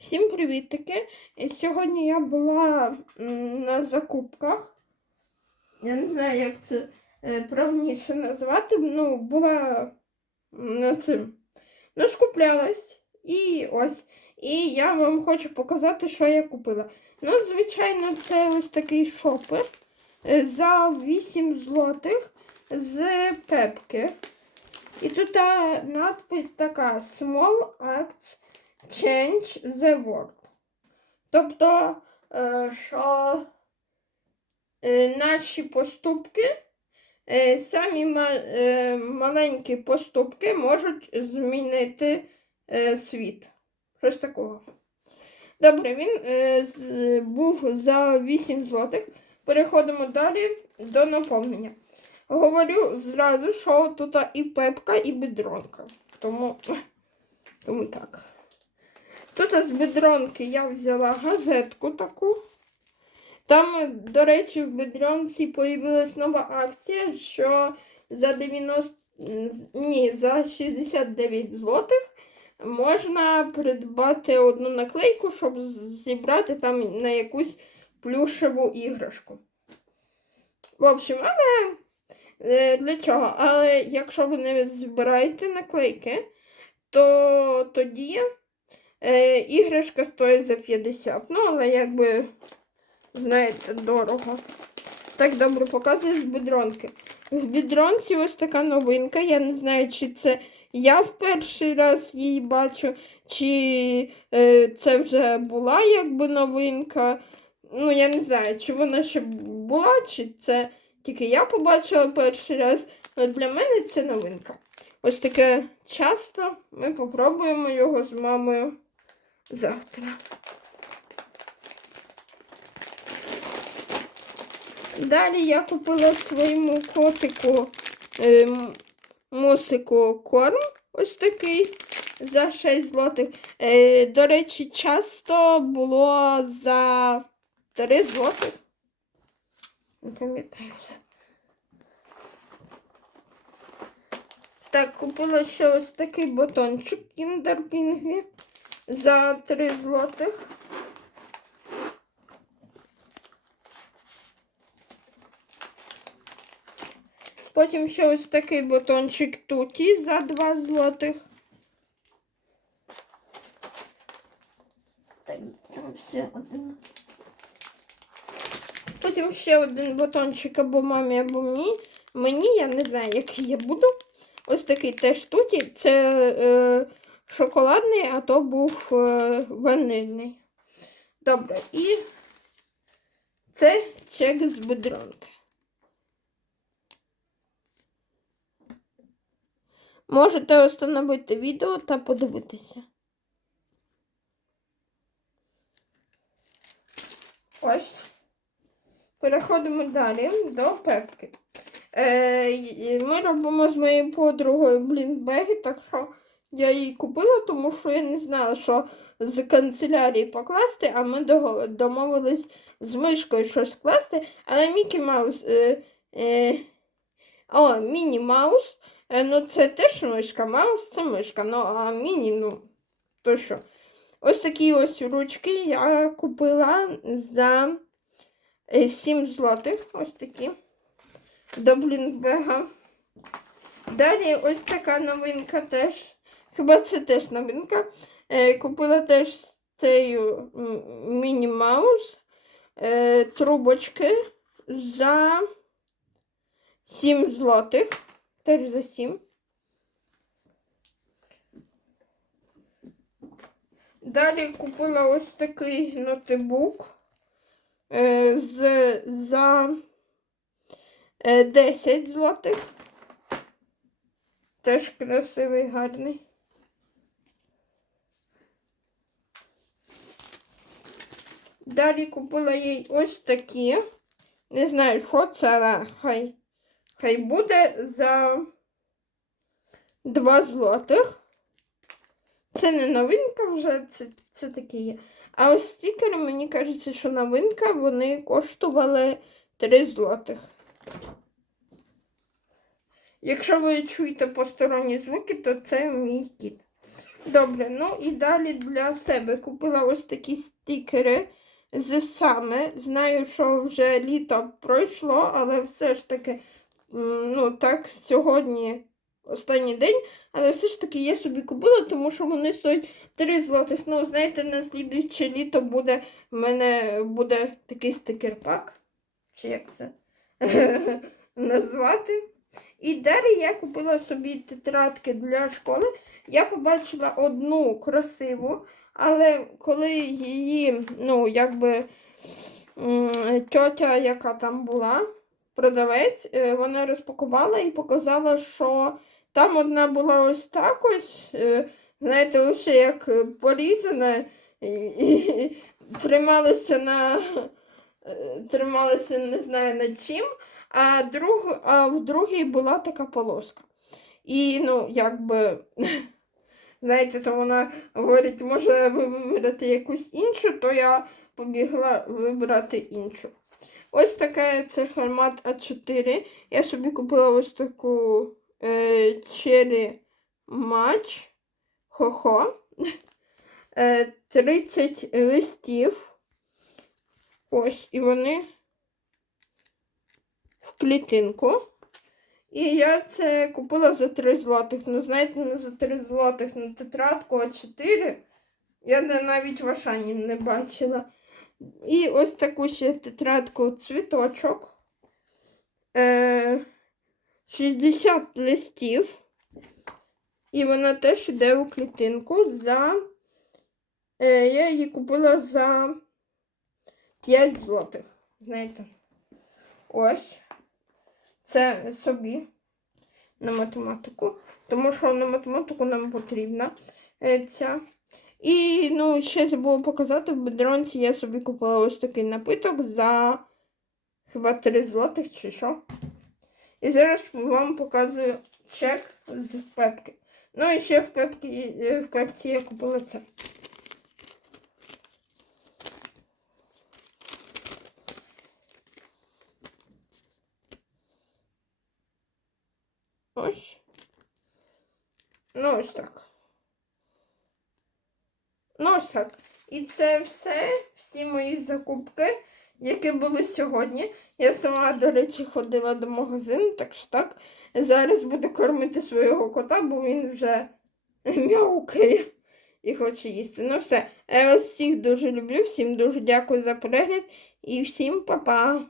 Всім привітики! І Сьогодні я була на закупках. Я не знаю, як це е, правильніше назвати. Ну, була на цим. Ну, скуплялась. І ось. І я вам хочу показати, що я купила. Ну, звичайно, це ось такий шопер е, за 8 злотих з пепки. І тут а, надпис така Small Acts Change the World. Тобто, е, що е, наші поступки, е, самі маленькі поступки можуть змінити світ. Щось такого. Добре, він був за 8 злотих. Переходимо далі до наповнення. Говорю зразу, що тут і пепка, і бедронка. Тому, тому так. Тут з бедронки я взяла газетку таку. Там, до речі, в бедронці появилась нова акція, що за 90, ні, за 69 злотих можна придбати одну наклейку, щоб зібрати там на якусь плюшеву іграшку. В общем, але е, для чого? Але якщо ви не збираєте наклейки, то тоді е, іграшка стоїть за 50. Ну, але якби, знаєте, дорого. Так добре показує з бідронки. В бідронці ось така новинка. Я не знаю, чи це я в перший раз її бачу, чи е, це вже була якби новинка. Ну, я не знаю, чи вона ще була, чи це тільки я побачила перший раз. Але для мене це новинка. Ось таке часто. Ми попробуємо його з мамою завтра. Далі я купила своєму котику е, мусику корм. Ось такий за 6 злотих. Е, до речі, часто було за 3 злотих. Не пам'ятаю вже. Так, купила ще ось такий батончик Kinder Pingvi за 3 злотих. Потім ще ось такий батончик туті за 2 злотих. Потім ще один батончик або мамі, або мені. Мені, я не знаю, який я буду. Ось такий теж туті. Це е, шоколадний, а то був е, ванильний. Добре, і це чек з бедронки. Можете встановити відео та подивитися. Ось. Переходимо далі до пепки. Е, ми робимо з моєю подругою блінбеги, так що я її купила, тому що я не знала, що з канцелярії покласти, а ми домовились з мишкою щось класти. Але Мікі Маус. Е, е, о, Міні Маус. Е, ну, це теж мишка, Маус це мишка. Ну, а Міні, ну, то що? Ось такі ось ручки я купила за 7 злотих. Ось такі. До Блінбега. Далі ось така новинка теж. Хіба це теж новинка. Е, купила теж цією Міні Маус е, трубочки за 7 злотих. Теж за 7. Далі купила ось такий ноутбук е, з, за е, 10 злотих. Теж красивий, гарний. Далі купила їй ось такі. Не знаю, що це, але хай, хай буде за 2 злотих. Це не новинка вже, це, це таке є. А ось стікери, мені кажеться, що новинка, вони коштували 3 злотих. Якщо ви чуєте посторонні звуки, то це мій кіт. Добре, ну і далі для себе купила ось такі стікери з. Знаю, що вже літо пройшло, але все ж таки, ну так, сьогодні останній день, але все ж таки я собі купила, тому що вони стоять 3 злотих. Ну, знаєте, на слідуюче літо буде в мене буде такий стикер-пак. Чи як це назвати? І далі я купила собі тетрадки для школи. Я побачила одну красиву, але коли її, ну, якби тьотя, яка там була, продавець, е, вона розпакувала і показала, що там одна була ось так ось, е, знаєте, ось як порізана, і, і трималася на е, трималася, не знаю над чим, а, друг, а в другій була така полоска. І, ну, якби, знаєте, то вона говорить, може ви виберете якусь іншу, то я побігла вибирати іншу. Ось таке це формат А4. Я собі купила ось таку е, Cherry Match Хо-хо. Е, 30 листів. Ось, і вони в клітинку. І я це купила за 3 злотих. Ну, знаєте, не за 3 злотих на тетрадку, а 4. Я навіть в Ашані не бачила. І ось таку ще тетрадку цвіточок. Е, 60 листів. І вона теж йде у клітинку за. Е, я її купила за 5 злотих. Знаєте. Ось. Це собі на математику. Тому що на математику нам потрібна е, ця. І ну, ще забула показати, в бедронці я собі купила ось такий напиток за хіба 3 злотих чи що. І зараз вам показую чек з пепки. Ну і ще в пепці, в пепці я купила це. Ось. Ну, ось так. Ну, ось так. І це все, всі мої закупки, які були сьогодні. Я сама, до речі, ходила до магазину, так що так. Зараз буду кормити свого кота, бо він вже мяукає і хоче їсти. Ну все. Я вас всіх дуже люблю, всім дуже дякую за перегляд і всім па-па!